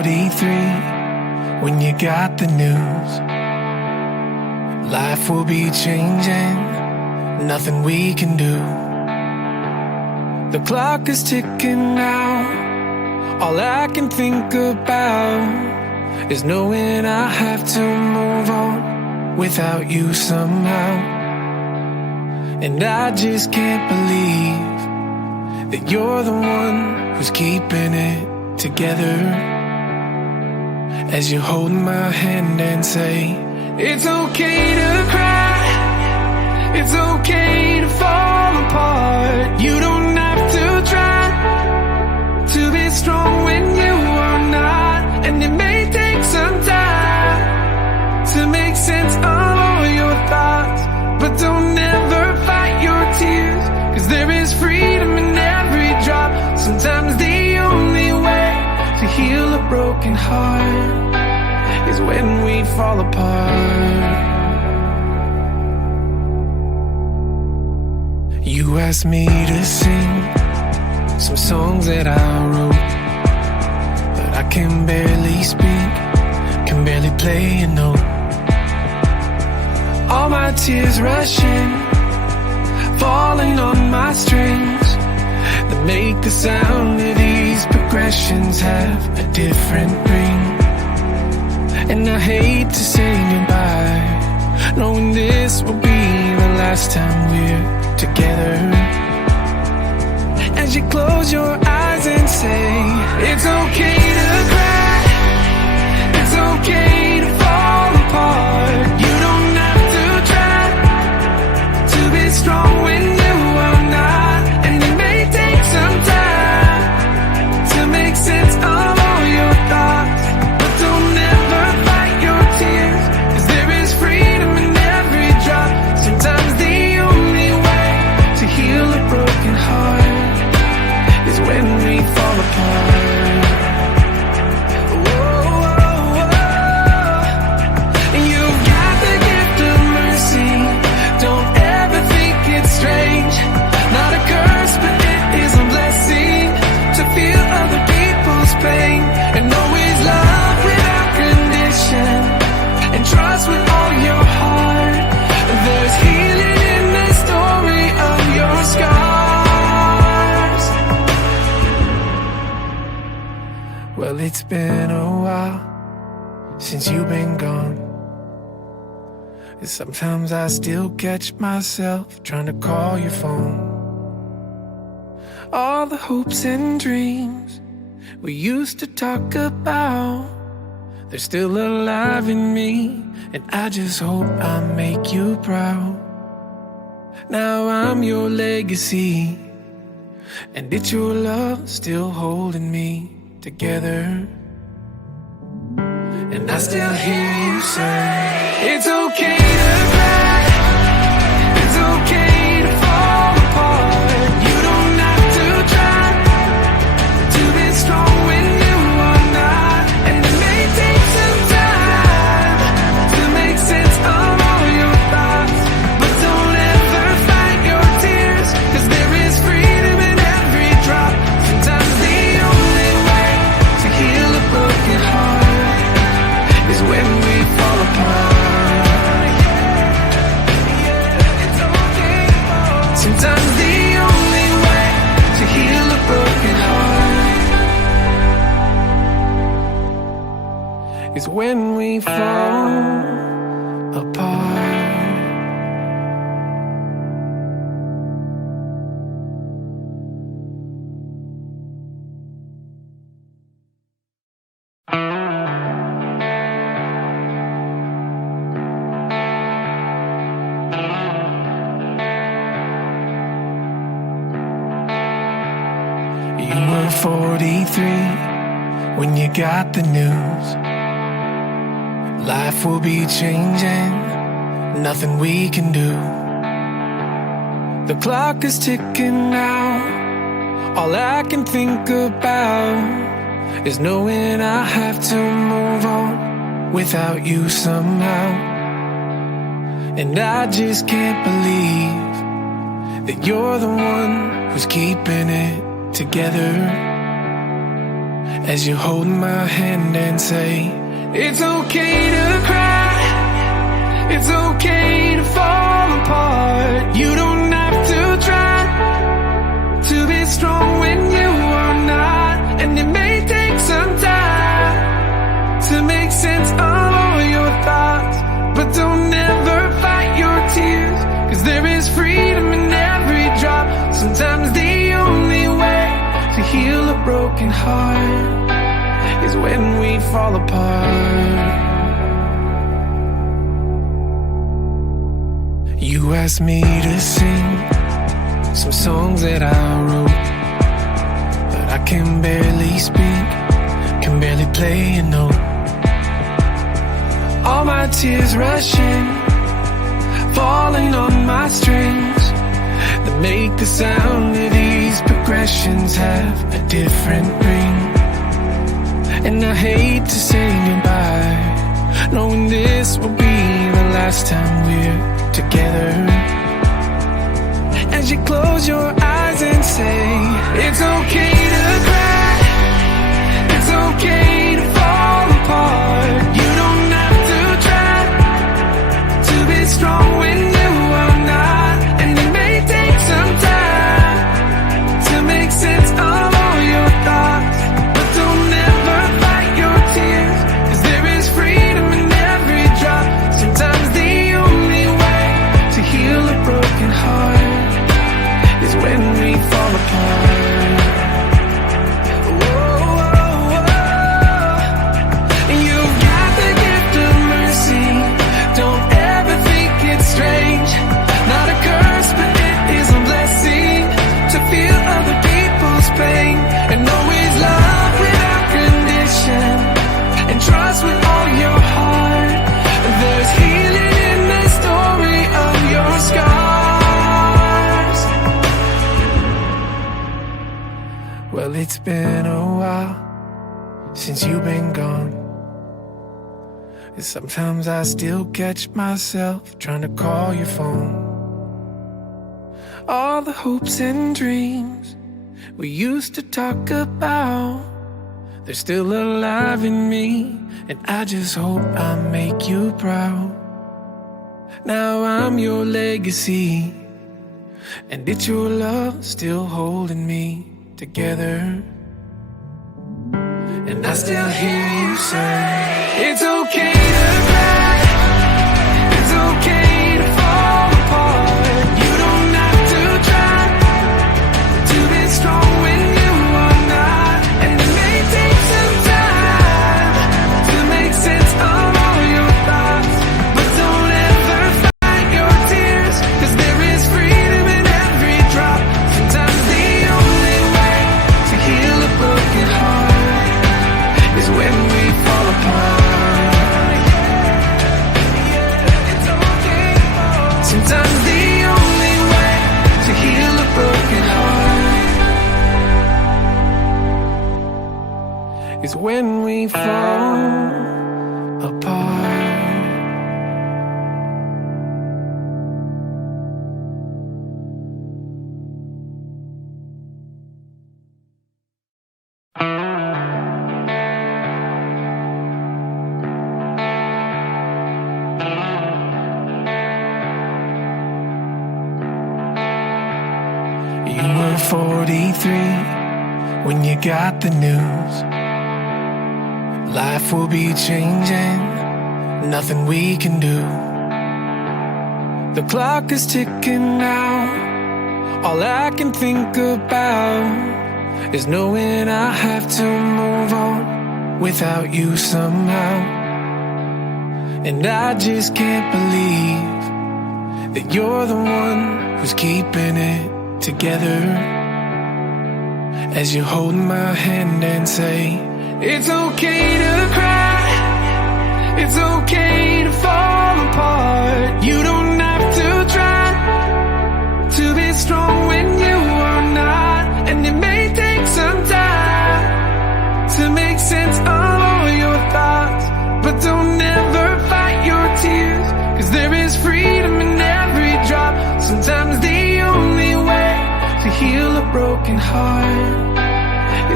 43 when you got the news. Life will be changing, nothing we can do. The clock is ticking now. All I can think about is knowing I have to move on without you somehow. And I just can't believe that you're the one who's keeping it together. As you hold my hand and say, it's okay to cry, it's okay to fall apart. You don't have to try to be strong when you are not. And it may take some time to make sense of all your thoughts, but don't ever fight your tears, 'cause there is freedom in every drop. Sometimes the only way to heal a broken heart is when we fall apart. You asked me to sing some songs that I wrote, but I can barely speak, can barely play a note. All my tears rushing, falling on my strings that make the sound of these progressions have a different ring. And I hate to say goodbye, knowing this will be the last time we're together. As you close your eyes and say, it's okay to cry, it's okay to fall apart. You don't have to try to be strong when you are not. And it may take some time to make sense of all your thoughts, but don't ever fight your tears, 'cause there is freedom in every drop. Sometimes the only way to heal a broken heart is when we fall apart. Whoa, whoa, whoa. And you've got the gift of mercy, don't ever think it's strange. Not a curse, but it is a blessing to feel other people's pain, and always love without condition, and trust with all your heart. There's healing in the story of your scars. Well, it's been a while since you've been gone. Sometimes I still catch myself trying to call your phone. All the hopes and dreams we used to talk about, they're still alive in me, and I just hope I make you proud. Now I'm your legacy, and it's your love still holding me together. And I still hear you say, it's okay to cry, it's okay to fall apart. You don't have to try to be strong when you are not. And it may take some time to make sense of all your thoughts, but don't ever fight your tears, 'cause there is freedom in every drop. Sometimes the only way to heal a broken heart is when we fall apart. Sometimes the only way to heal a broken heart is when we fall apart. You were 43 when you got the news. Life will be changing, nothing we can do. The clock is ticking now. All I can think about is knowing I have to move on without you somehow. And I just can't believe that you're the one who's keeping it together. as you hold my hand and say, it's okay to cry, it's okay to fall apart. You don't have to try to be strong when you are not. And it may take some time to make sense of all your thoughts, but don't ever fight your tears, 'cause there is freedom in every drop. Sometimes the only way to heal a broken heart is when we fall apart. You asked me to sing some songs that I wrote, but I can barely speak, can barely play a note. All my tears rushing, falling on my strings, that make the sound of these progressions have a different ring. And I hate to say goodbye, knowing this will be the last time we're together. As you close your eyes and say, it's okay to cry, it's okay to fall apart. You don't have to try to be strong when you are not. And it may take some time to make sense of all your thoughts, but don't ever fight your tears, 'cause there is freedom in every drop. Sometimes the only way to heal a broken heart is when we fall apart. Whoa, whoa, whoa. You've got the gift of mercy, don't ever think it's strange. Not a curse, but it is a blessing to feel other people's pain, and always love without condition, and trust with all your heart. There's healing in the story of your scars. Well, it's been a while since you've been gone, and sometimes I still catch myself trying to call your phone. All the hopes and dreams we used to talk about, they're still alive in me, and I just hope I make you proud. Now I'm your legacy, and it's your love still holding me together. And I still hear you say, it's okay to cry, it's okay to fall apart. You don't have to try to be strong when you are not. And it may take some time to make sense of all your thoughts, but don't ever fight your tears, 'cause there is freedom in every drop. Sometimes the only way to heal a broken heart is when we fall apart. Sometimes the only way to heal a broken heart is when we fall apart. You were 43 when you got the news. Life will be changing, nothing we can do. The clock is ticking now, all I can think about is knowing I have to move on without you somehow. And I just can't believe that you're the one who's keeping it together. As you hold my hand and say, it's okay to cry, it's okay to fall apart. You don't have to try to be strong when you are not. And it may take some time to make sense of all your thoughts, but don't ever fight your tears, 'cause there is freedom in every drop. Sometimes the only way to heal a broken heart is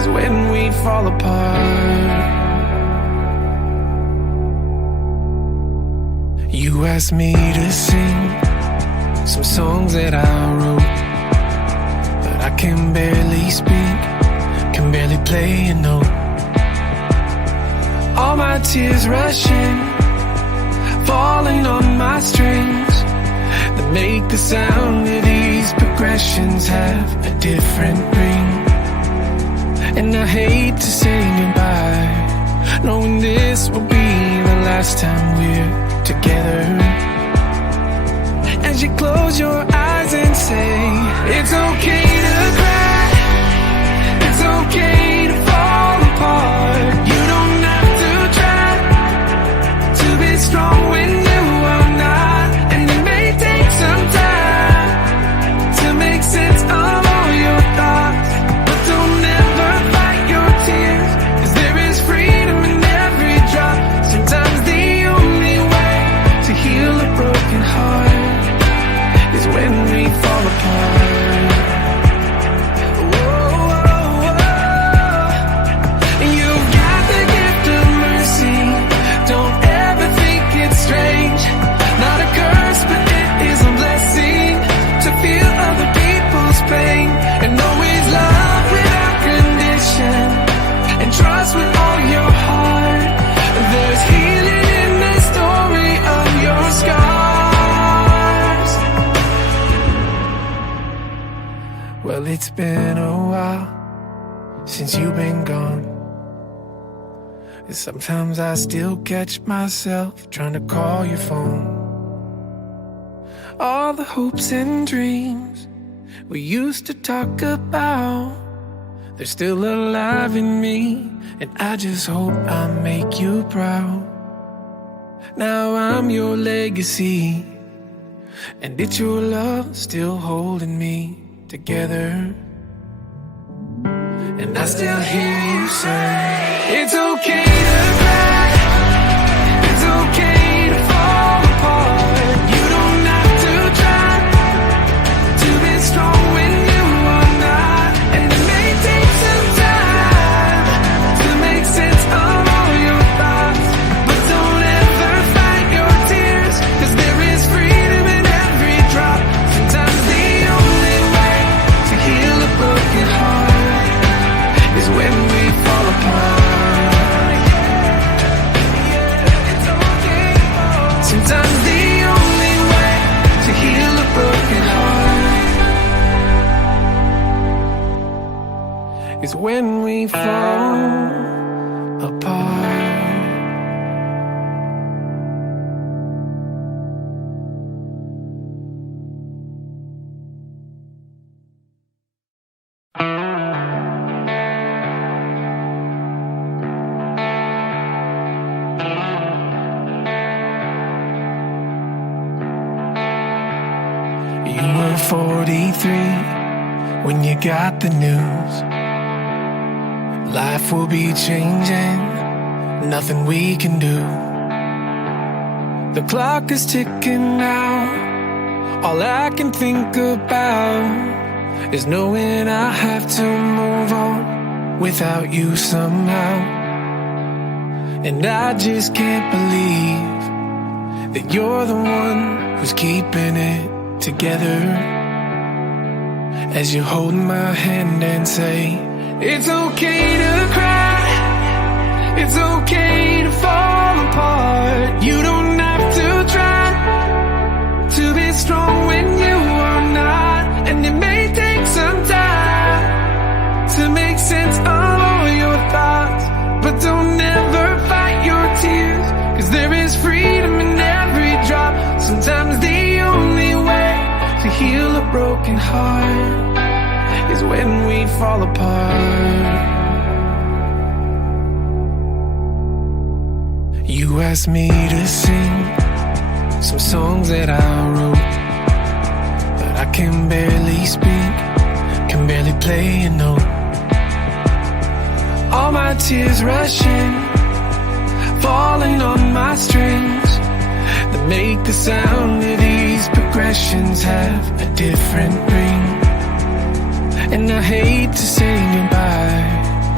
is when we fall apart. You asked me to sing some songs that I wrote, but I can barely speak, can barely play a note. All my tears rushing, falling on my strings, that make the sound of these progressions have a different ring. And I hate to say goodbye, knowing this will be the last time we're together. As you close your eyes and say, it's okay to cry, it's okay to fall apart. You don't have to try to be strong when you are not. And it may take some time to make sense of all your thoughts, but don't ever fight your tears, 'cause there is freedom in every drop. Sometimes the only way to heal a broken heart is when we fall apart. Whoa, whoa, whoa. You've got the gift of mercy, don't ever think it's strange. Not a curse, but it is a blessing to feel other people's pain, and always love without condition, and trust with all your heart. There's healing in the story of your scars. Well, it's been a while since you've been gone. And sometimes I still catch myself trying to call your phone. All the hopes and dreams we used to talk about, they're still alive in me, and I just hope I make you proud. Now I'm your legacy, and it's your love still holding me together. And I still hear you say, it's okay to cry, it's okay to fall apart. You don't have to try to be strong when you are not. And it may take some time to make sense of all your thoughts, but don't ever fight your tears, 'cause there is freedom in every drop. Sometimes the only way to heal a broken heart is when we fall apart. Sometimes the only way to heal a broken heart is when we fall apart. You were 43 when you got the news. Life will be changing, nothing we can do. The clock is ticking now, all I can think about is knowing I have to move on without you somehow. And I just can't believe that you're the one who's keeping it together. As you hold my hand and say, it's okay to cry, it's okay to fall apart. You don't have to try to be strong when you are not. And it may take some time to make sense of all your thoughts, but don't ever fight your tears, 'cause there is freedom in every drop. Sometimes the only way to heal a broken heart is when we fall apart. You asked me to sing some songs that I wrote, but I can barely speak, can barely play a note. All my tears rushing, falling on my strings, that make the sound of these progressions have a different ring. And I hate to say goodbye,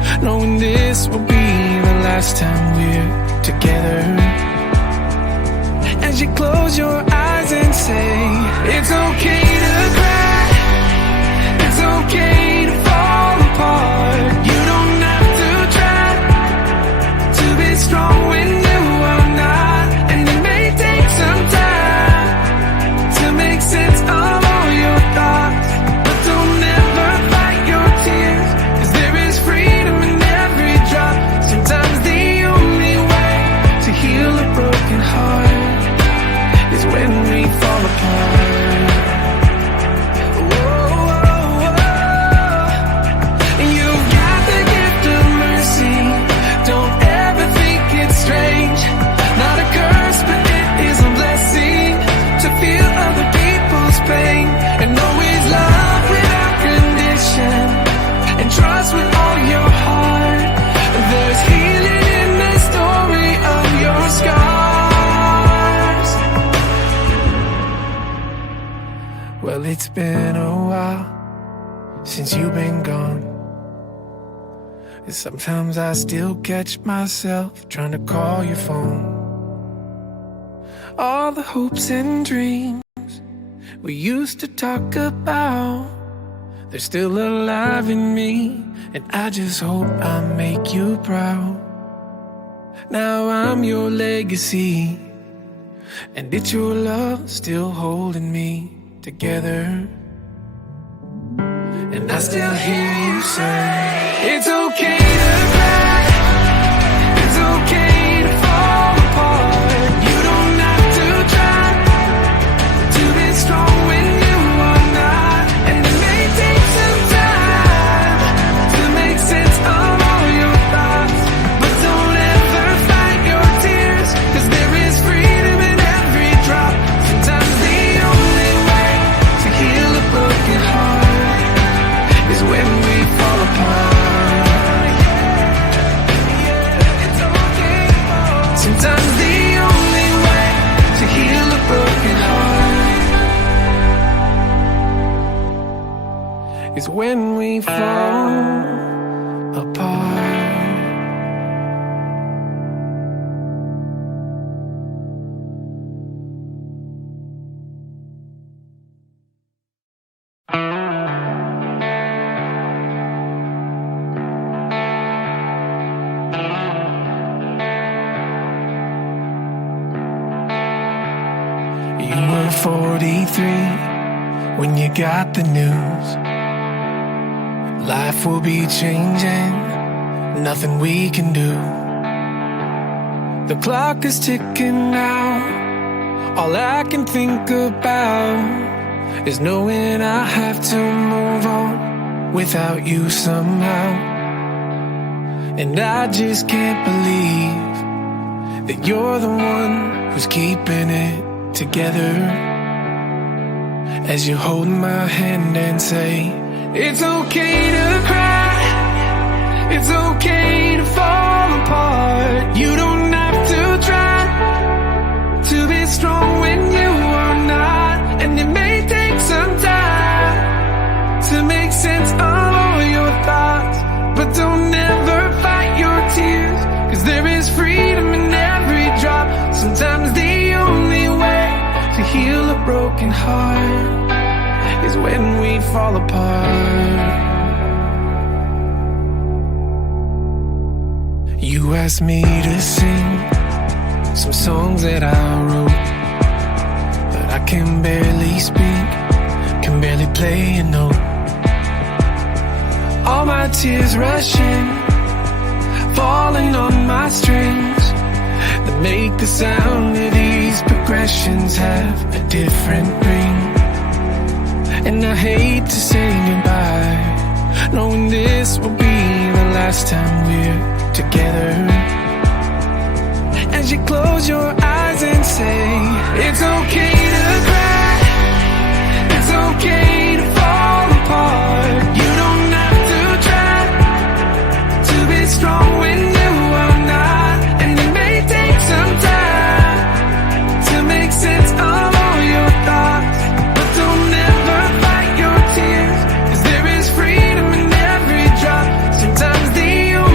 knowing this will be the last time we're together. As you close your eyes and say, it's okay to cry, it's okay to fall apart. You don't have to try to be strong when you are not. And it may take some time to make sense of all your thoughts, but don't ever fight your tears, 'cause there is freedom in every drop. Sometimes the only way to heal a broken heart is when we fall apart. And you've got the gift of mercy. Don't ever think it's strange. Not a curse, but it is a blessing to feel other people's pain and always love without condition and trust with all your heart. There's healing in the story of your scars. Well, it's been a while since you've been gone. And sometimes I still catch myself trying to call your phone. All the hopes and dreams we used to talk about, they're still alive in me, and I just hope I make you proud. Now I'm your legacy, and it's your love still holding me together. And I still hear you say, it's okay to cry, it's okay to fall apart. You don't have to try to be strong when you are not. And it may take some time to make sense of all your thoughts, but don't ever fight your tears, 'cause there is freedom in every drop. Sometimes the only way to heal a broken heart is when we fall apart. Sometimes the only way to heal a broken heart is when we fall apart. You were 43 when you got the news. Life will be changing, nothing we can do. The clock is ticking now. All I can think about is knowing I have to move on without you somehow. And I just can't believe that you're the one who's keeping it together. As you hold my hand and say, it's okay to cry, it's okay to fall apart. You don't have to try to be strong when you are not. And it may take some time to make sense of all your thoughts, but don't ever fight your tears, 'cause there is freedom in every drop. Sometimes the only way to heal a broken heart is when we fall apart. You asked me to sing some songs that I wrote, but I can barely speak, can barely play a note. All my tears rushing, falling on my strings that make the sound of these progressions have a different ring. And I hate to say goodbye, knowing this will be the last time we're together. As you close your eyes and say, it's okay to cry, it's okay to fall apart. You don't have to try to be strong when you are not. And it may take some time to make sense of all your thoughts, but don't ever fight your tears, 'cause there is freedom in every drop. Sometimes the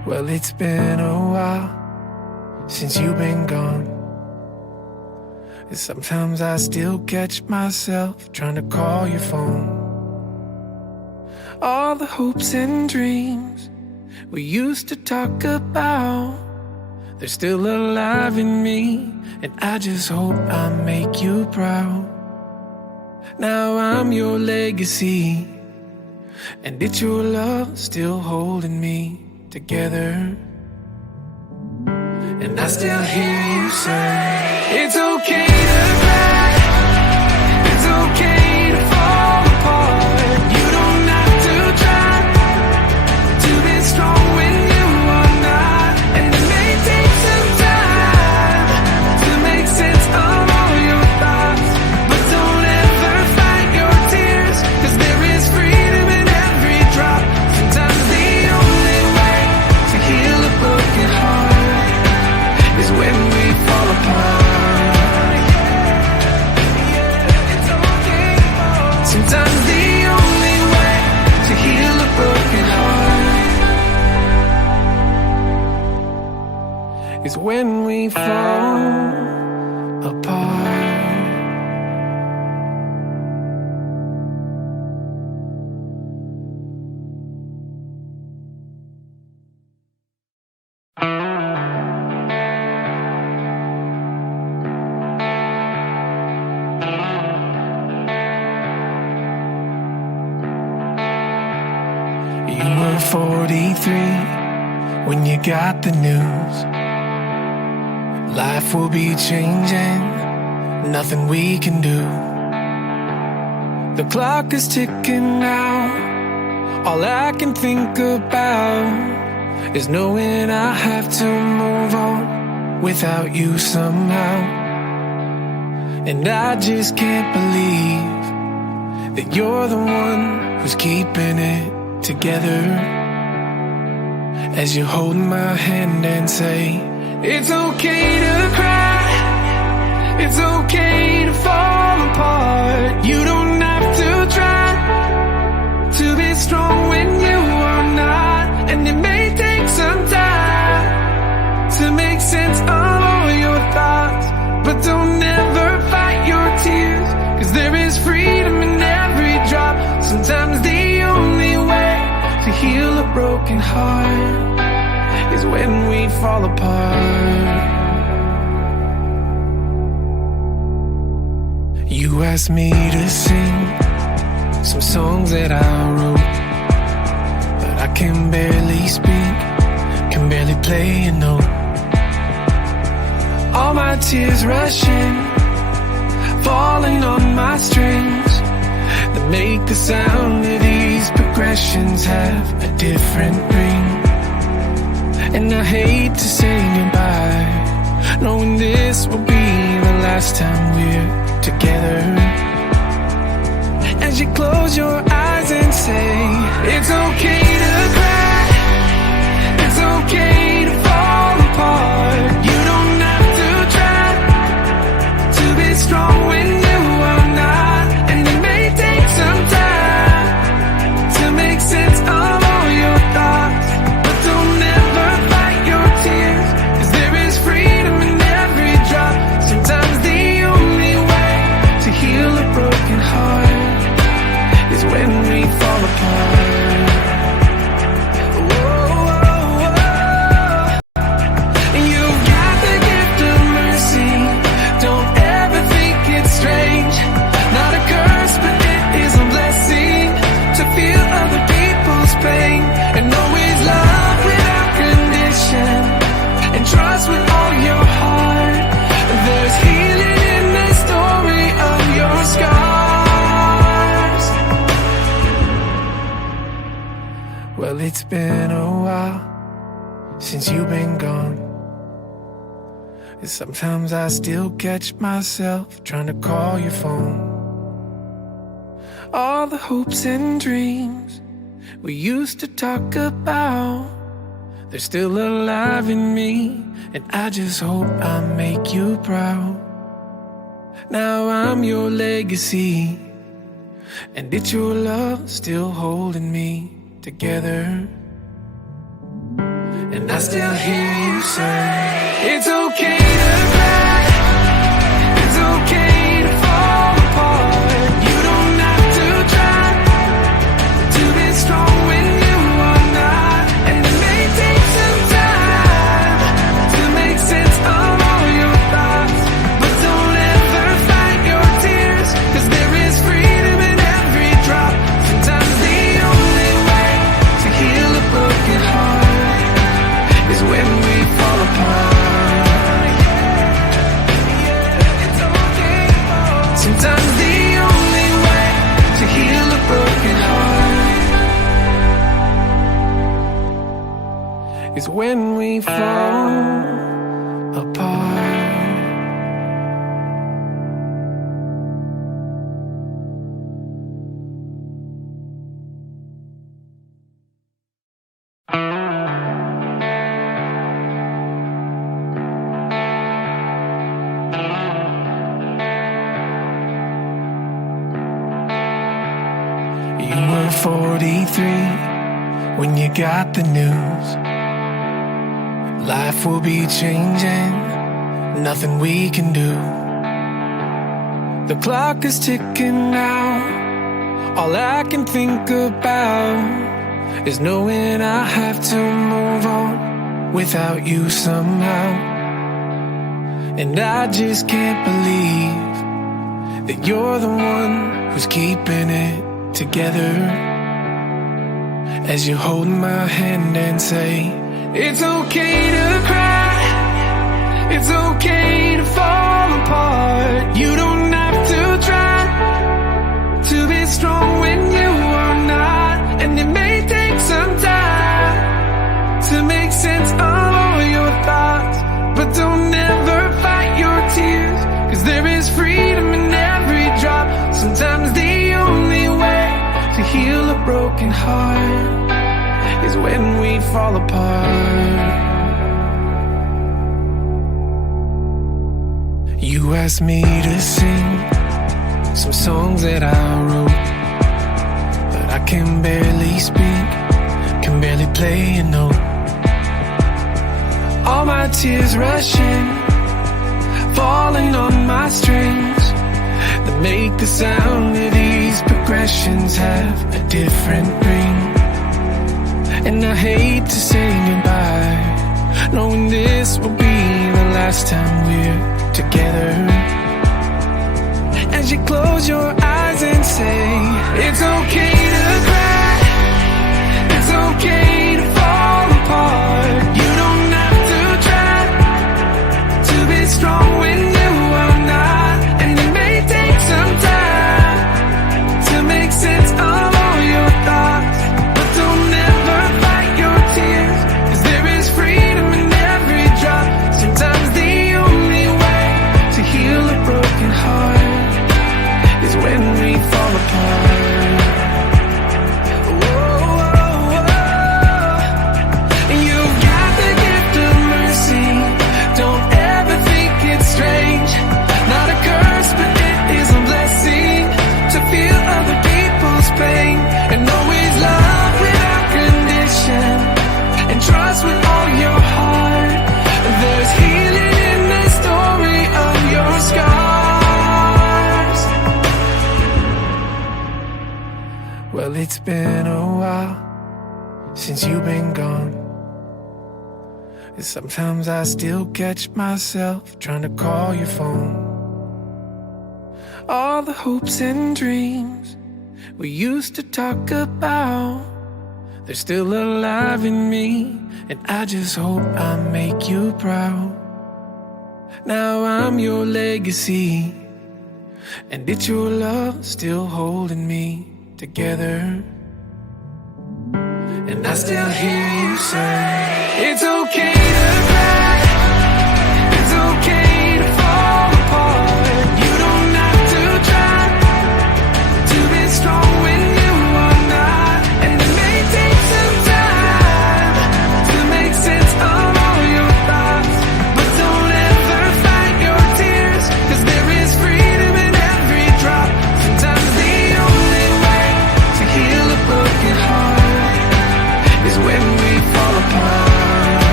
Well, it's been a while since you've been gone. And sometimes I still catch myself trying to call your phone. All the hopes and dreams we used to talk about, they're still alive in me, and I just hope I make you proud. Now I'm your legacy, and it's your love still holding me together. And I still hear you say, it's okay to cry, it's okay to fall apart. You don't have to try to be strong when you are not. And it may take some time to make sense of all your thoughts, but don't ever fight your tears, 'cause there is freedom in every drop. Sometimes the only way to heal a broken heart is when we fall apart. Sometimes the only way to heal a broken heart is when we fall apart. You were 43 when you got the news. Life will be changing, nothing we can do. The clock is ticking now. All I can think about is knowing I have to move on without you somehow. And I just can't believe that you're the one who's keeping it together, as you hold my hand and say, it's okay to cry, it's okay to fall apart. You don't have to try to be strong when you are not. And it may take some time to make sense of all your thoughts, but don't ever fight your tears, 'cause there is freedom in every drop. Sometimes the only way to heal a broken heart is when we fall apart. You asked me to sing some songs that I wrote, but I can barely speak, can barely play a note. All my tears rushing, falling on my strings, that make the sound of these progressions have a different ring. And I hate to say goodbye, knowing this will be the last time we're together. As you close your eyes and say, it's okay to cry, it's okay to fall apart. You don't have to try to be strong when you are not. And it may take some time to make sense of all your thoughts, but don't ever fight your tears, 'cause there is freedom in every drop. Sometimes the only way to heal a broken heart is when we fall apart. Whoa, whoa, whoa. You've got the gift of mercy, don't ever think it's strange. Not a curse, but it is a blessing to feel other people's pain, and always love without condition, and trust with all your heart. There's healing in the story of your scars. Well, it's been a while since you've been gone, and sometimes I still catch myself trying to call your phone. All the hopes and dreams we used to talk about, they're still alive in me, and I just hope I make you proud. Now I'm your legacy, and it's your love still holding me together. And I still hear you say, it's okay to cry, it's okay to fall apart. You don't have to try to be strong when you are not. And it may take some time to make sense of all your thoughts, but don't ever fight your tears, 'cause there is freedom in every drop. Sometimes the only way to heal a broken heart is when we fall apart. Sometimes the only way to heal a broken heart is when we fall apart. You were 43 when you got the news. Life will be changing, nothing we can do. The clock is ticking now. All I can think about is knowing I have to move on without you somehow. And I just can't believe that you're the one who's keeping it together, as you hold my hand and say, it's okay to cry, it's okay to fall apart. You don't have to try to be strong when you are not. And it may take some time to make sense of all your thoughts, but don't ever fight your tears, 'cause there is freedom in every drop. Sometimes the only way to heal a broken heart is when we fall apart. You asked me to sing some songs that I wrote, but I can barely speak, can barely play a note. All my tears rushing, falling on my strings, that make the sound of these progressions have a different ring. And I hate to say goodbye, knowing this will be the last time we're together. As you close your eyes and say, it's okay to cry, it's okay to fall apart. You don't have to try to be strong when you are not. And it may take some time to make sense of all your thoughts, but don't ever fight your tears, 'cause there is freedom in every drop. Sometimes the only way to heal a broken heart is when we fall apart. You've got the gift of mercy, don't ever think it's strange. Not a curse, but it is a blessing to feel other people's pain, and always love without condition, and trust with all your heart. There's healing in the story of your scars. Well, it's been a while since you've been gone, and sometimes I still catch myself trying to call your phone. All the hopes and dreams we used to talk about, they're still alive in me, and I just hope I make you proud. Now I'm your legacy, and it's your love still holding me together. And I still hear you say, it's okay to cry, it's okay to fall apart. You don't have to try to be strong when you are not. And it may take some time to make sense of all your thoughts, but don't ever fight your tears, 'cause there is freedom in every drop. Sometimes the only way to heal a broken heart is when we fall apart.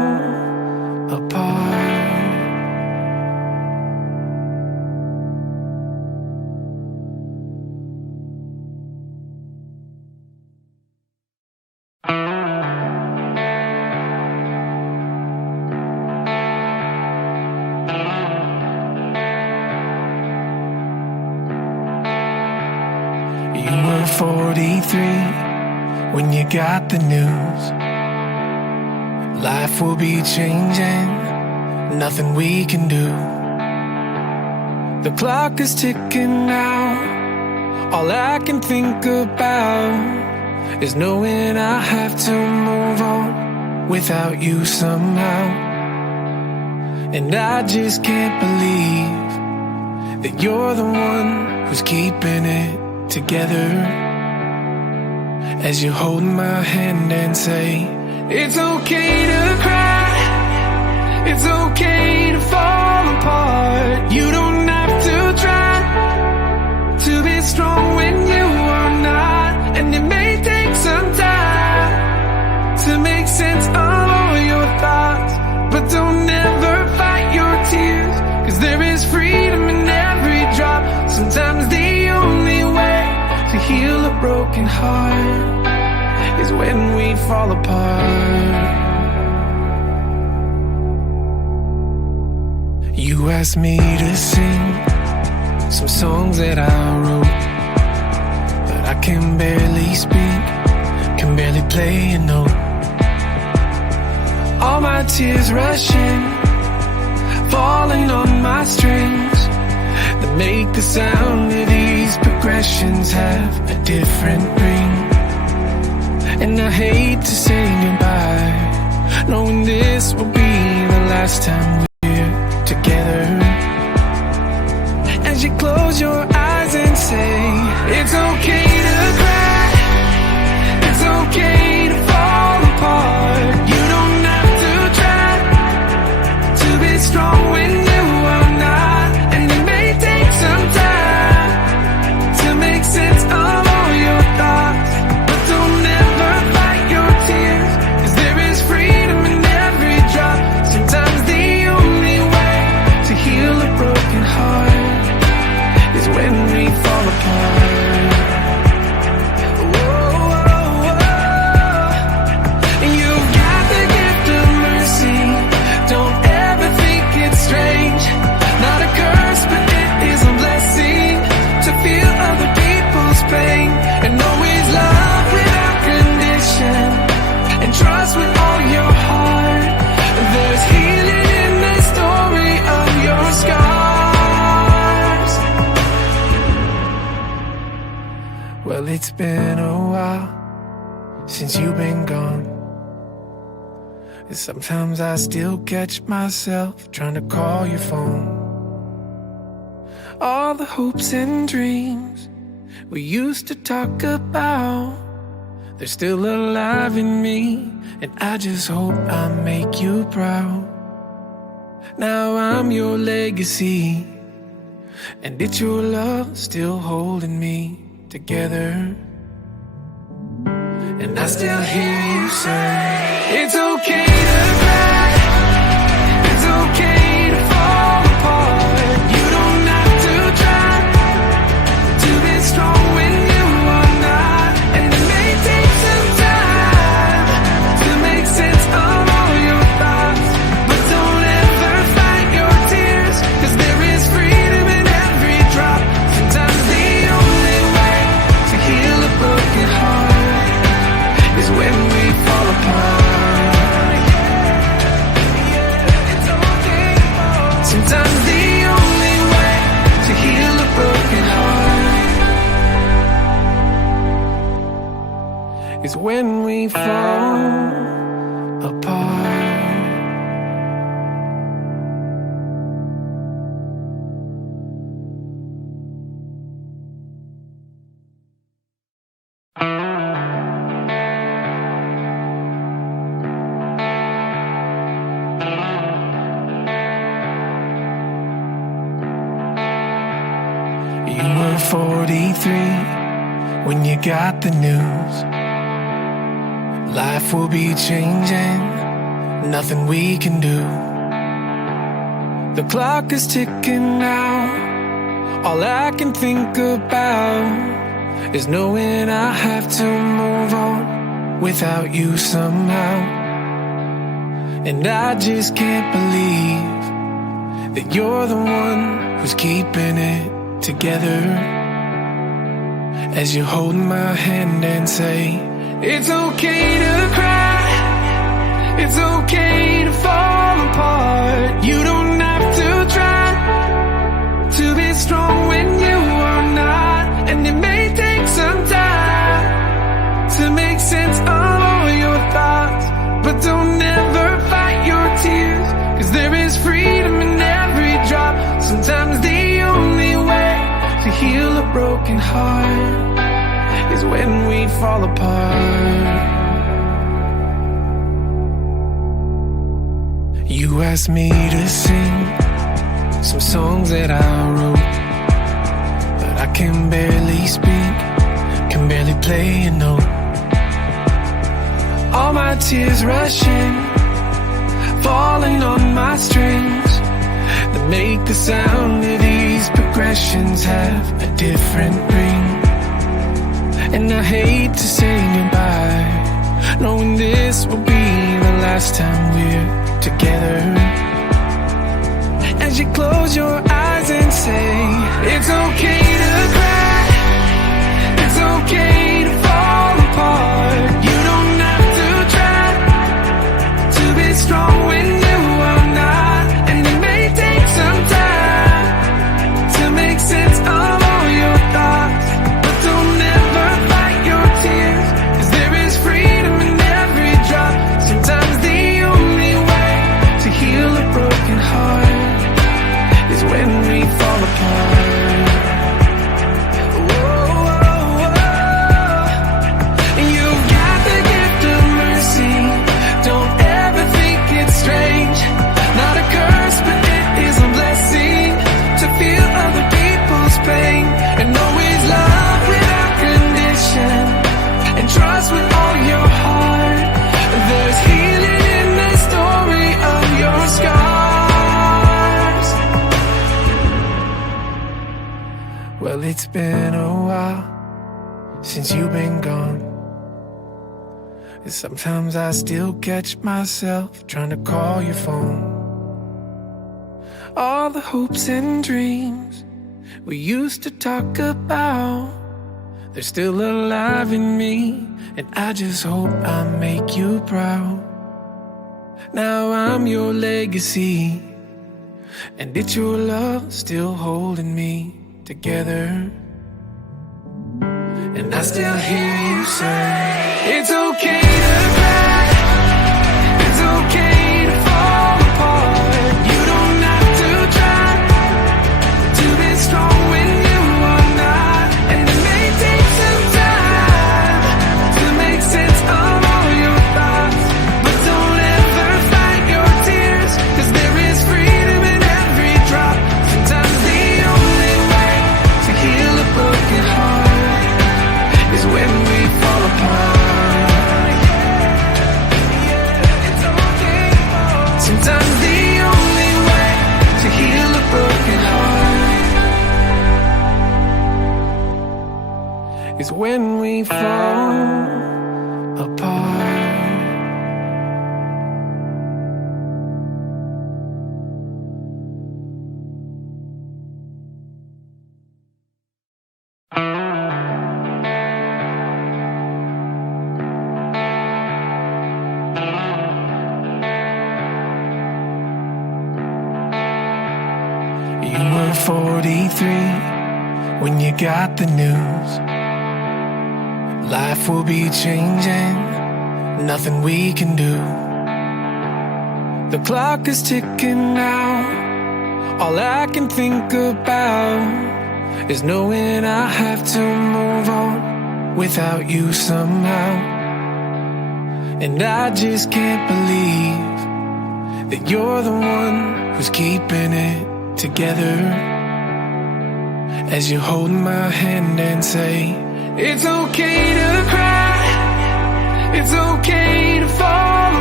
apart. You were 43 when you got the news. Life will be changing, nothing we can do. The clock is ticking now. All I can think about is knowing I have to move on without you somehow. And I just can't believe that you're the one who's keeping it together. As you hold my hand and say, it's okay to cry, it's okay to fall apart. You don't have to try to be strong when you are not. And it may take some time to make sense of all your thoughts, but don't ever fight your tears, 'cause there is freedom in every drop. Sometimes the only way to heal a broken heart is when we fall apart. You asked me to sing some songs that I wrote, but I can barely speak, can barely play a note. All my tears rushing, falling on my strings, that make the sound of these progressions have a different ring. And I hate to say goodbye, knowing this will be the last time we're together. As you close your eyes and say, it's okay to cry, it's okay to fall apart. You don't have to try to be strong when you are not. And it may take some time to make sense of all your thoughts, but don't ever fight your tears, 'cause there is freedom in every drop. Sometimes the only way to heal a broken heart is when we fall apart. Whoa, whoa, whoa. And you've got the gift of mercy, don't ever think it's strange. Not a curse, but it is a blessing to feel other people's pain, and always love without condition, and trust with all your heart. There's healing in the story of your scars. Well, it's been a while since you've been gone, and sometimes I still catch myself trying to call your phone. All the hopes and dreams we used to talk about, they're still alive in me, and I just hope I make you proud. Now I'm your legacy, and it's your love still holding me together. And I still hear you say, it's okay to cry, it's okay to fall apart. You don't have to try to be strong when you are not. And it may take some time to make sense of all your thoughts, but don't ever fight your tears, 'cause there is freedom in every drop. Sometimes the only way to heal a broken heart is when we fall apart. Sometimes the only way to heal a broken heart is when we fall apart. You were 43 when you got the news. Life will be changing, nothing we can do. The clock is ticking now. All I can think about is knowing I have to move on without you somehow. And I just can't believe that you're the one who's keeping it together. As you hold my hand and say, it's okay to cry, it's okay to fall apart. You don't have to try to be strong when you are not. And it may take some time to make sense of all your thoughts, but don't ever fight your tears, 'cause there is freedom in every drop. Sometimes the only way to heal a broken heart is when we fall apart. You asked me to sing some songs that I wrote, but I can barely speak, can barely play a note. All my tears rushing, falling on my strings, that make the sound of these progressions have a different ring. And I hate to say goodbye, knowing this will be the last time we're together. As you close your eyes and say, it's okay to cry, it's okay to fall apart. You don't have to try to be strong when you are not. And it may take some time to make sense of all your thoughts, but don't ever fight your tears, 'cause there is freedom in every drop. Sometimes the only way to heal a broken heart is when we fall apart. Whoa, whoa, whoa. You've got the gift of mercy, don't ever think it's strange. Not a curse, but it is a blessing to feel other people's pain, and always love without condition, and trust with all your heart. There's healing in the story of your scars. Well, it's been a while since you've been gone, and sometimes I still catch myself trying to call your phone. All the hopes and dreams we used to talk about, they're still alive in me, and I just hope I make you proud. Now I'm your legacy, and it's your love still holding me together. And I still hear you say, it's okay to cry, it's okay to fall apart. You don't have to try to be strong when you are not. And it may take some time to make sense of all your thoughts, but don't ever fight your tears, 'cause there is freedom in every drop. Sometimes the only way to heal a broken heart is when we fall apart. It's okay. Sometimes the only way to heal a broken heart is when we fall apart. You were 43 when you got the news. Life will be changing, nothing we can do. The clock is ticking now. All I can think about is knowing I have to move on without you somehow. And I just can't believe that you're the one who's keeping it together. As you hold my hand and say, it's okay to cry, it's okay to fall apart.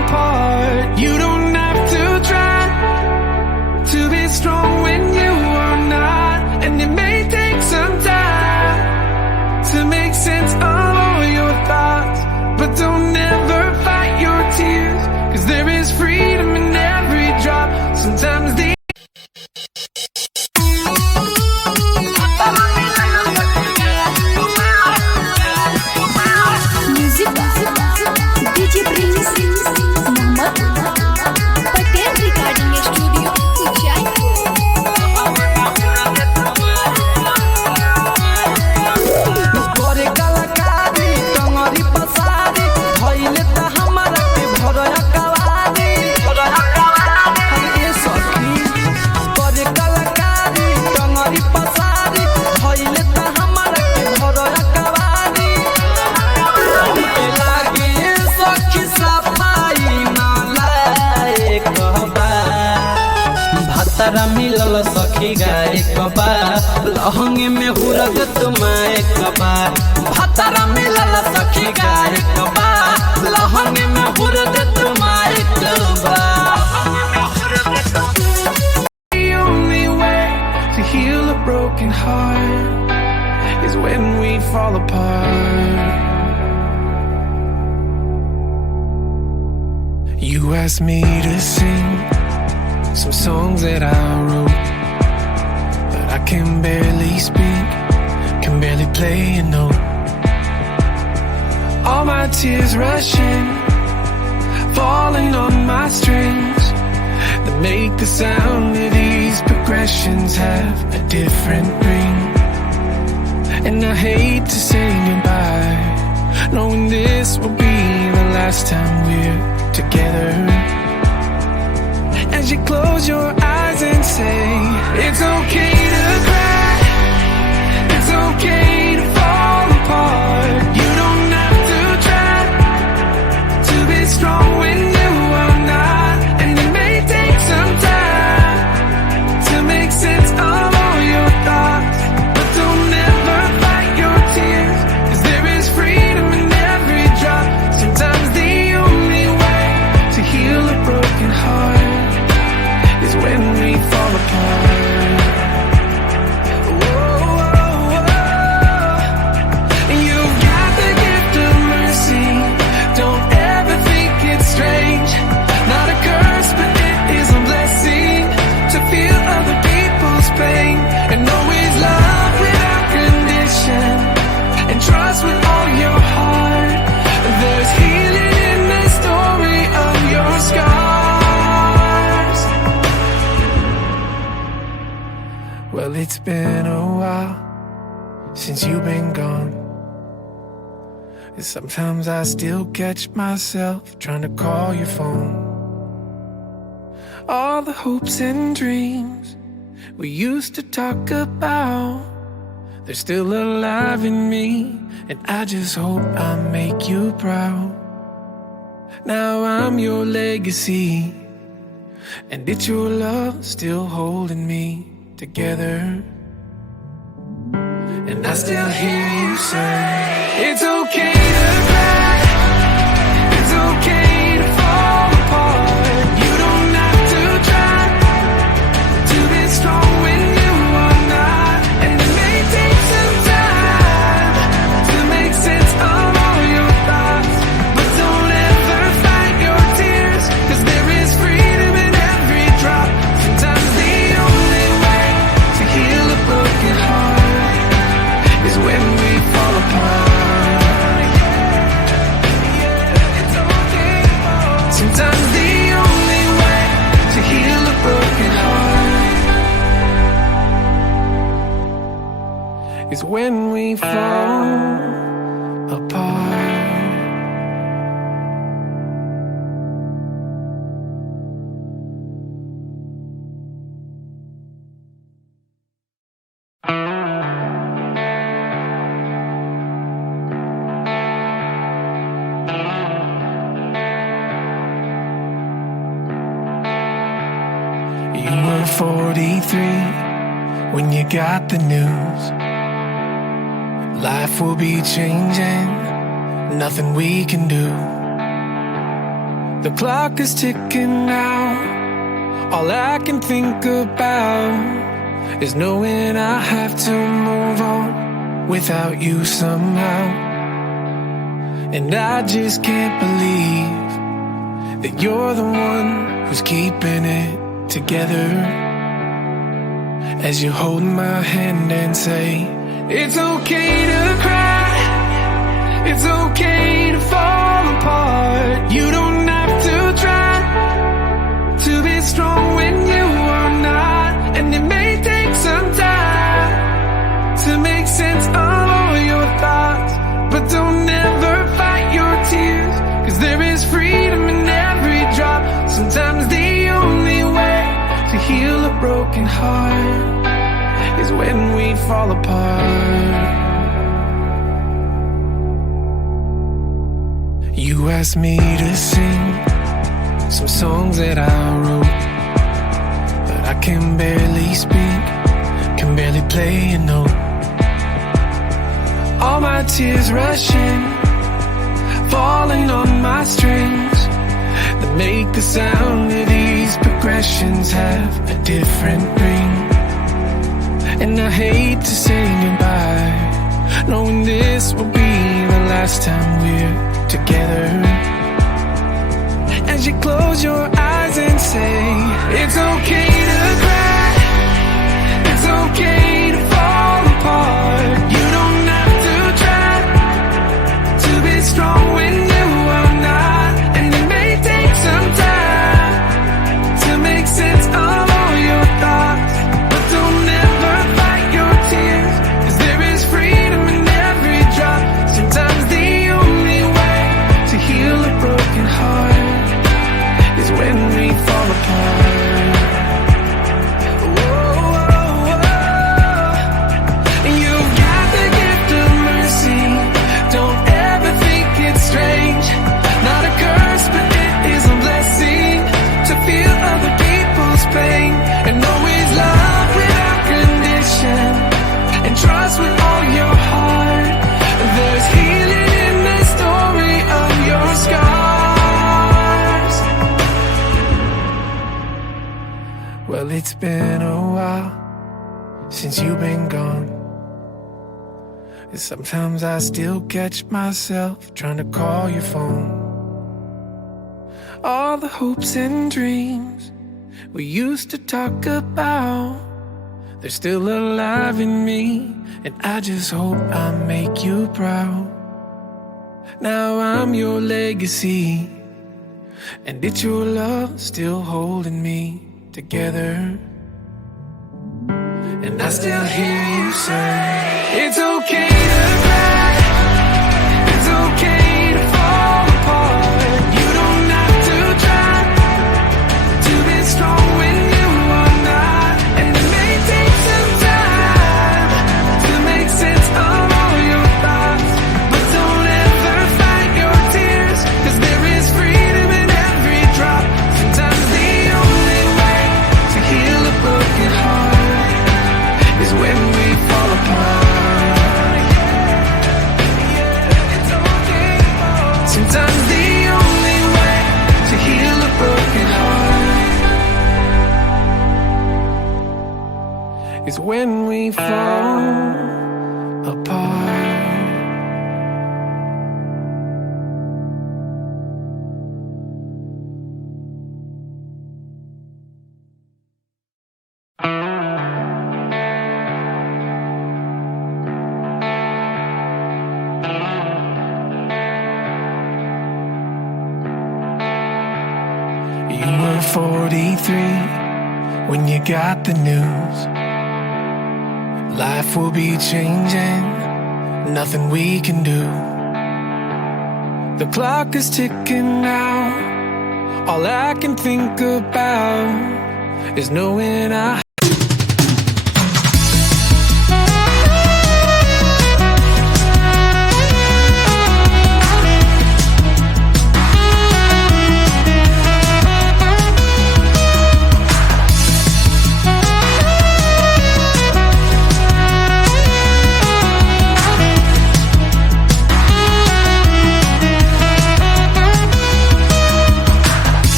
apart. You don't have to try to be strong when you are not. And it may take some time to make sense of all your thoughts, but don't ever fight your tears, 'cause there is freedom in every drop. Sometimes the मिलल सखी गाय कबा लहंगे में हुरग तुम्हारे कबा। भतरा मिलल सखी गाय कबा लहंगे में हुरग तुम्हारे कबा। The only way to heal a broken heart is when we fall apart. You asked me to sing some songs that I wrote, but I can barely speak, can barely play a note. All my tears rushing, falling on my strings that make the sound of these progressions have a different ring. And I hate to say goodbye, knowing this will be the last time we're together. As you close your eyes and say, it's okay to cry, it's okay to fall apart. You don't have to try to be strong when you are not. And it may take some time to make sense of all your thoughts, but don't ever fight your tears, 'cause there is freedom in every drop. Sometimes the only way to heal a broken heart is when we fall apart. Whoa, whoa, whoa. You've got the gift of mercy, don't ever think it's strange. Not a curse, but it is a blessing to feel other people's pain, and always love without condition, and trust with all your heart. There's healing in the story of your scars. Well, it's been a while since you've been gone, and sometimes I still catch myself trying to call your phone. All the hopes and dreams we used to talk about, they're still alive in me, and I just hope I make you proud. Now I'm your legacy, and it's your love still holding me together. And I still hear you say, it's okay to cry, it's okay to fall apart. You don't have to try to be strong when you are not. And it may take some time to make sense of all your thoughts, but don't ever fight your tears, 'cause there is freedom in every drop. Sometimes the only way to heal a broken heart is when we fall apart. Sometimes the only way to heal a broken heart is when we fall apart. You were 43 when you got the news. Life will be changing, nothing we can do. The clock is ticking now. All I can think about is knowing I have to move on without you somehow. And I just can't believe that you're the one who's keeping it together. As you hold my hand and say, it's okay to cry, it's okay to fall apart. You don't have to try to be strong when you are not. And it may take some time to make sense of all your thoughts, but don't ever fight your tears, 'cause there is freedom in every drop. Sometimes the only way to heal a broken heart is when we fall apart. You asked me to sing some songs that I wrote, but I can barely speak, can barely play a note. All my tears rushing, falling on my strings, that make the sound of these progressions have a different ring. And I hate to say goodbye, knowing this will be the last time we're together. As you close your eyes and say, it's okay to cry, it's okay to fall apart. You don't have to try to be strong when you are not. And it may take some time to make sense of all your thoughts, but don't ever fight your tears, 'cause there is freedom in every drop. Sometimes the only way to heal a broken heart is when we fall apart. You've got the gift of mercy, don't ever think it's strange. Not a curse, but it is a blessing to feel other people's pain, and always love without condition, and trust with all your heart. There's healing in the story of your scars. Well, it's been a while since you've been gone. And sometimes I still catch myself trying to call your phone. All the hopes and dreams we used to talk about, they're still alive in me, and I just hope I make you proud. Now I'm your legacy, and it's your love still holding me together. And I still hear you say, it's okay to cry, it's okay to fall apart. You don't have to try to be strong when you are not. And it may take some time to make sense of all your thoughts, but don't ever fight your tears, 'cause there is freedom in every drop. Sometimes the only way to heal a broken heart is when we fall apart. Sometimes the only way to heal a broken heart is when we fall apart. You were 43 when you got the news. Life will be changing, nothing we can do. The clock is ticking now. All I can think about is knowing I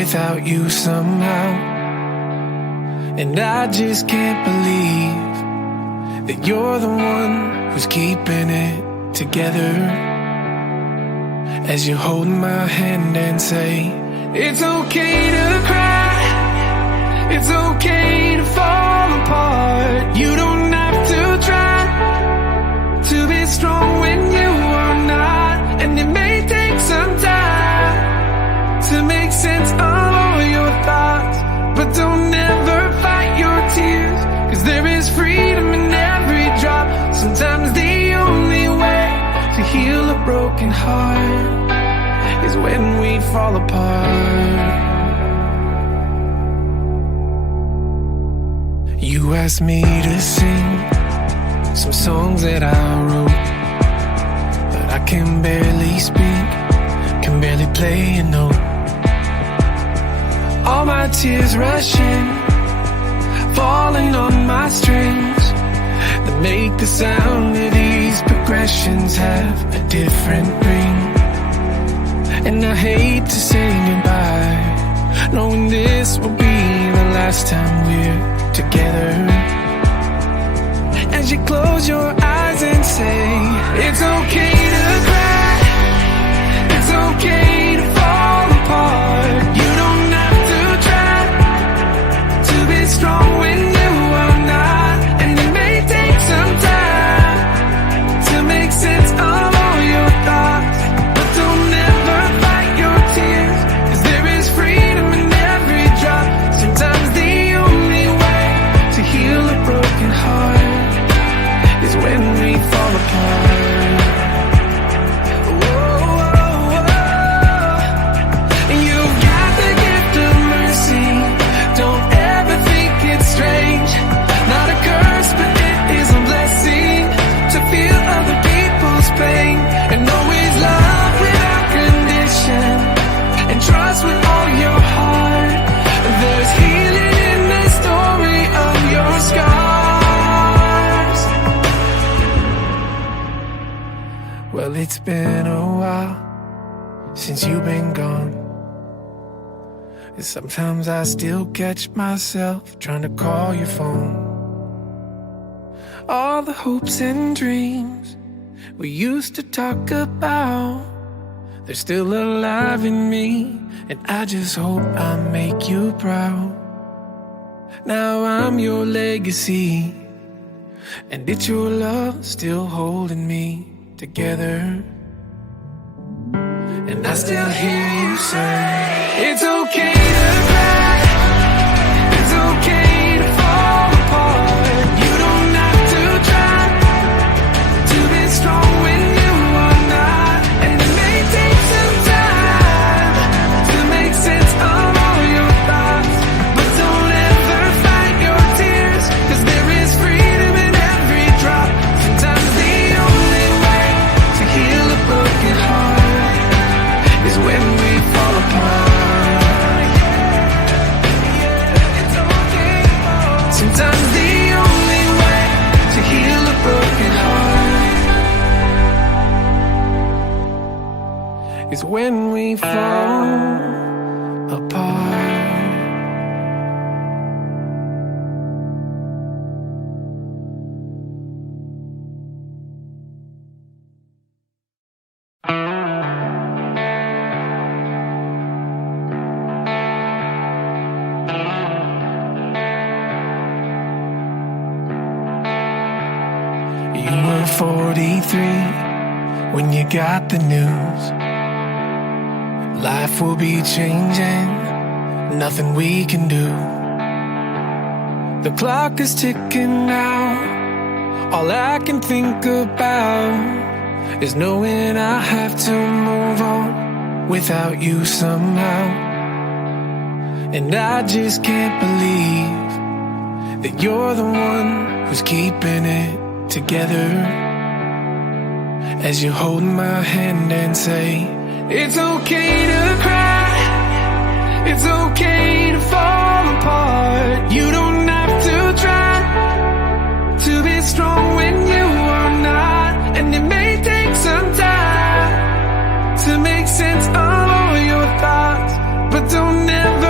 without you somehow. And I just can't believe that you're the one who's keeping it together. As you hold my hand and say, it's okay to cry, it's okay to fall apart. You don't have to try to be strong when you are not. And it may take some time to make sense of all your thoughts, but don't ever fight your tears, 'cause there is freedom in every drop. Sometimes the only way to heal a broken heart is when we fall apart. You asked me to sing some songs that I wrote, but I can barely speak, can barely play a note. All my tears rushing, falling on my strings, that make the sound of these progressions have a different ring. And I hate to say goodbye, knowing this will be the last time we're together. As you close your eyes and say, it's okay to cry, it's okay to fall apart. You don't have to try to be strong when you are not. And it may take some time to make sense of all your thoughts, but don't ever fight your tears, 'cause there is freedom in every drop. Sometimes the only way to heal a broken heart is when we fall apart. Whoa, whoa, whoa. You've got the gift of mercy, don't ever think it's strange. Not a curse, but it is a blessing to feel other people's pain, and always love without condition, and trust with all your heart. There's healing in the story of your scars. Well, it's been a while since you've been gone, and sometimes I still catch myself trying to call your phone. All the hopes and dreams we used to talk about, they're still alive in me, and I just hope I make you proud. Now I'm your legacy, and it's your love still holding me together. And I still hear you say, it's okay to cry, it's okay to fall apart. You don't have to try to be strong when you are not. And it may take some time to make sense of all your thoughts, but don't ever fight your tears, 'cause there is freedom in every drop. Sometimes the only way to heal a broken heart is when we fall apart. It's okay. Sometimes the only way to heal a broken heart is when we fall apart. You were 43 when you got the news. Life will be changing, nothing we can do. The clock is ticking now, all I can think about is knowing I have to move on without you somehow. And I just can't believe that you're the one who's keeping it together. As you hold my hand and say, it's okay to cry, it's okay to fall apart. You don't have to try to be strong when you are not. And it may take some time to make sense of all your thoughts, but don't ever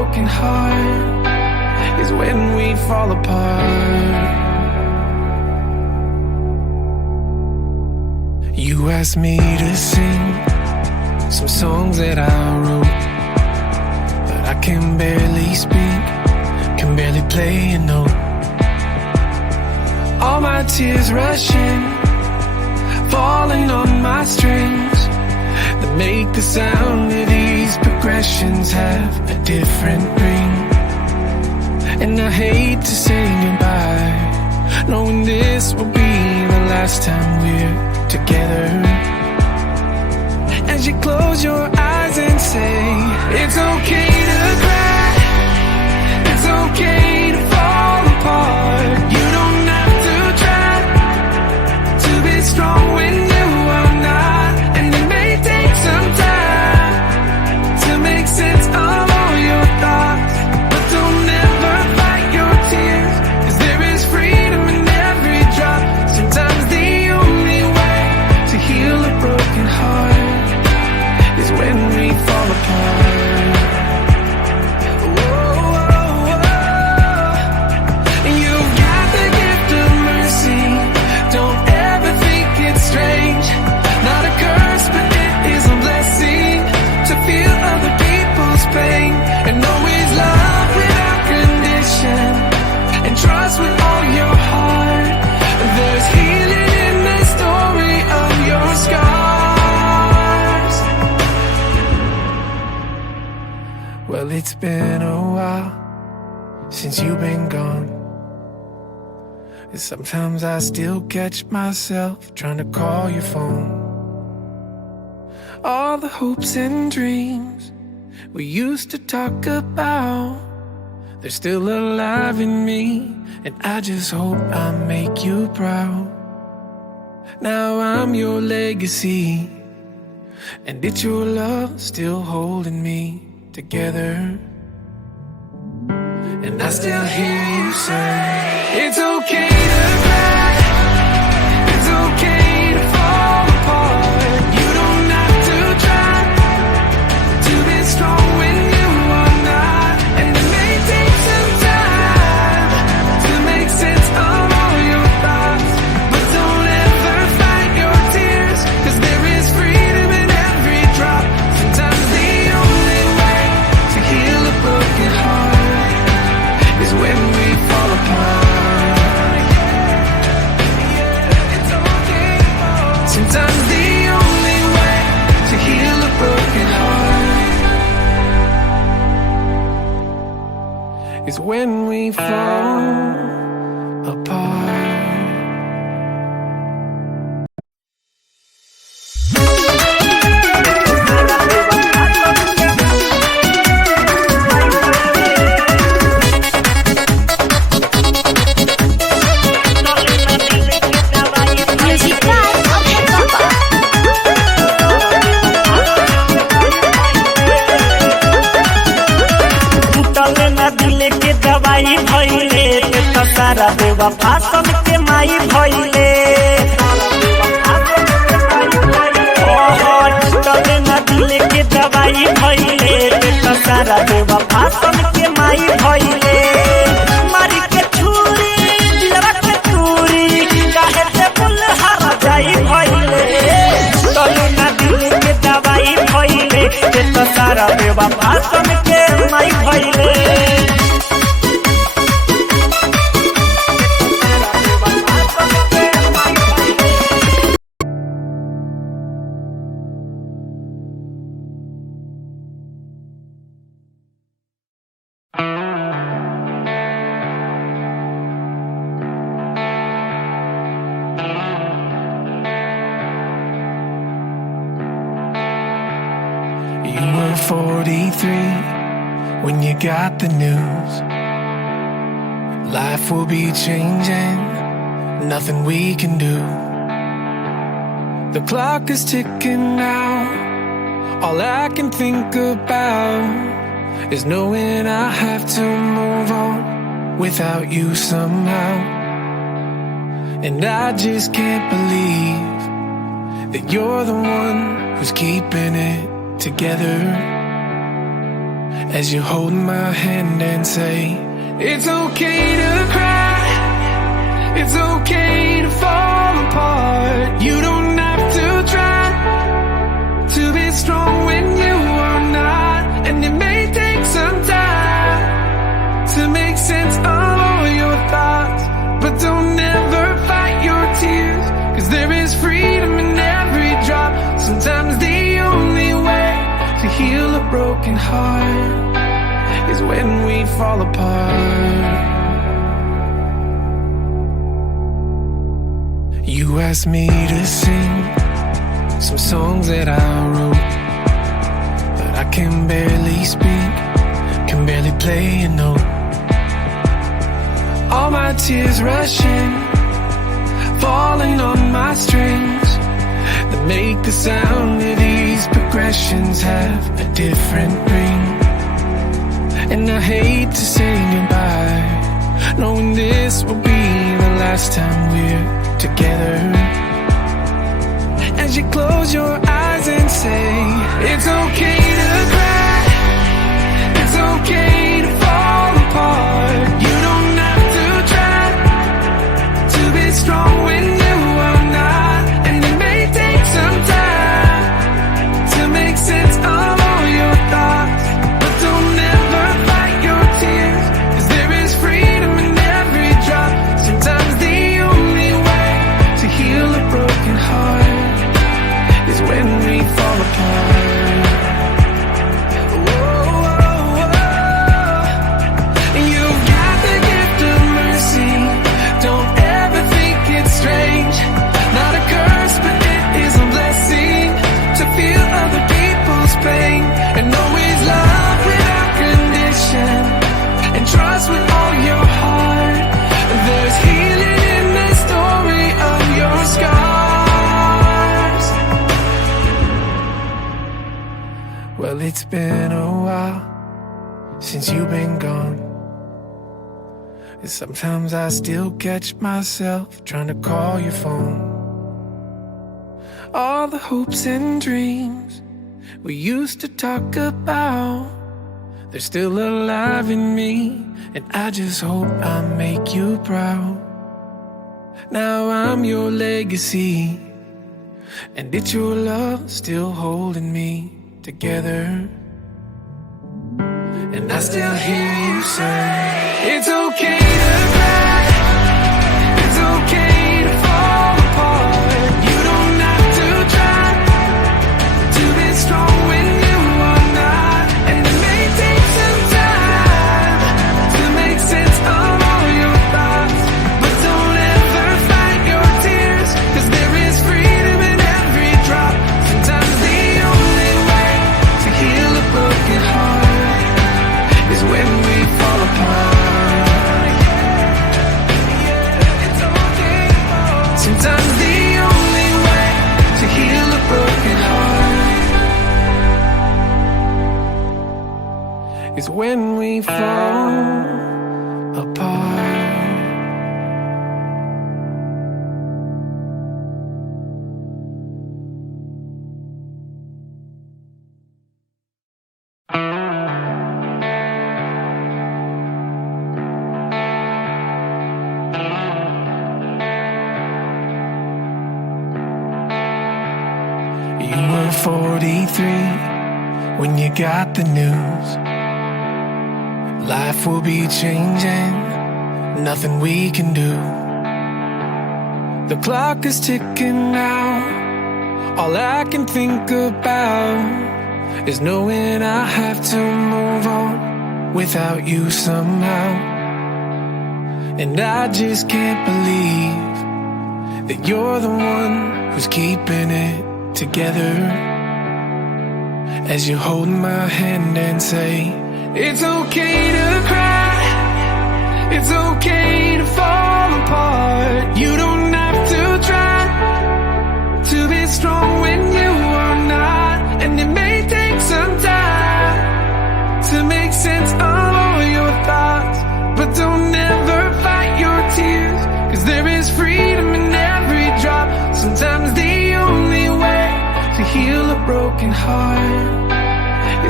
broken heart is when we fall apart. You asked me to sing some songs that I wrote, but I can barely speak, can barely play a note. All my tears rushing, falling on my strings that make the sound of these progressions have a different ring. And I hate to say goodbye, knowing this will be the last time we're together. As you close your eyes and say, it's okay to cry, it's okay to fall apart. You don't have to try to be strong when you are not. And it may take some time to make sense of all your thoughts, but don't ever fight your tears, 'cause there is freedom in every drop. Sometimes the only way to heal a broken heart is when we fall apart. You've got the gift of mercy, don't ever think it's strange. Not a curse, but it is a blessing to feel other people's pain, and always love without condition, and trust with all your heart. There's healing in the story of your scars. Well, it's been a while since you've been gone, and sometimes I still catch myself trying to call your phone. All the hopes and dreams we used to talk about, they're still alive in me, and I just hope I make you proud. Now I'm your legacy, and it's your love still holding me together. And I still hear you say, it's okay to cry, it's okay to fall apart. You don't have to try to be strong when you are not. And it may take some time to make sense of all your thoughts, but don't ever fight your tears, 'cause there is freedom in every drop. Sometimes the only way to heal a broken heart is when we fall apart. It's okay. Sometimes the only way to heal a broken heart is when we fall apart. दवाई भइले त सारा बेवफा सन के माई भइले तबे न दिल के दवाई भइले त सारा बेवफा सन के माई भइले मारी के छुरी दिलवा के चूरी काहे से बुल हर जाई भइले तबे न दिल के दवाई भइले त सारा बेवफा सन के माई भइले You were 43 when you got the news. Life will be changing, nothing we can do. The clock is ticking now. All I can think about is knowing I have to move on without you somehow. And I just can't believe that you're the one who's keeping it together. as you hold my hand and say, it's okay to cry, it's okay to fall apart. You don't have to try to be strong when you are not. And it may take some time to make sense of all your thoughts, but don't ever fight your tears, 'cause there is freedom in every drop. Sometimes the only way to heal a broken heart is when we fall apart. You asked me to sing some songs that I wrote, but I can barely speak, can barely play a note. All my tears rushing, falling on my strings, that make the sound of these progressions have a different ring. And I hate to say goodbye, knowing this will be the last time we're together. As you close your eyes and say, it's okay to cry, it's okay to fall apart. You don't have to try to be strong when you are not. And it may take some time to make sense of all your thoughts, but don't ever fight your tears, 'cause there is freedom in every drop. Sometimes the only way to heal a broken heart is when we fall apart. Whoa, whoa, whoa. You've got the gift of mercy, don't ever think it's strange. Not a curse, but it is a blessing to feel other people's pain, and always love without condition, and trust with all your heart. There's healing in the story of your scars. Well, it's been a while since you've been gone, and sometimes I still catch myself trying to call your phone. All the hopes and dreams we used to talk about, they're still alive in me, and I just hope I make you proud. Now I'm your legacy, and it's your love still holding me together. And I still hear you say, it's okay to cry, it's okay to fall apart. You don't have to try to be strong when you are not. And it may take some time to make sense of all your thoughts, but don't ever fight your tears, 'cause there is freedom in every drop. Sometimes the only way to heal a broken heart is when we fall apart. Sometimes the only way to heal a broken heart is when we fall apart. You were 43 when you got the news. Life will be changing, nothing we can do. The clock is ticking now, all I can think about is knowing I have to move on without you somehow. And I just can't believe that you're the one who's keeping it together. As you hold my hand and say, it's okay to cry, it's okay to fall apart. You don't have to try to be strong when you are not. And it may take some time to make sense of all your thoughts, but don't ever fight your tears, 'cause there is freedom in every drop. Sometimes the only way to heal a broken heart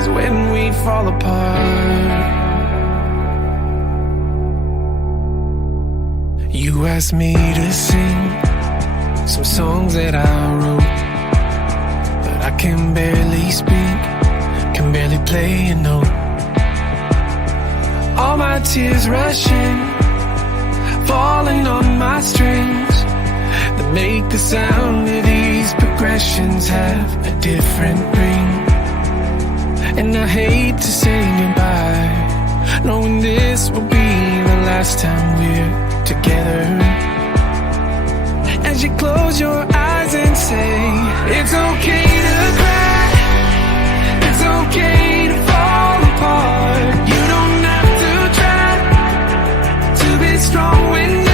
is when we fall apart. You asked me to sing some songs that I wrote, but I can barely speak, can barely play a note. All my tears rushing, falling on my strings, that make the sound of these progressions have a different ring. And I hate to say goodbye, knowing this will be the last time we're together. As you close your eyes and say, it's okay to cry, it's okay to fall apart. You don't have to try to be strong when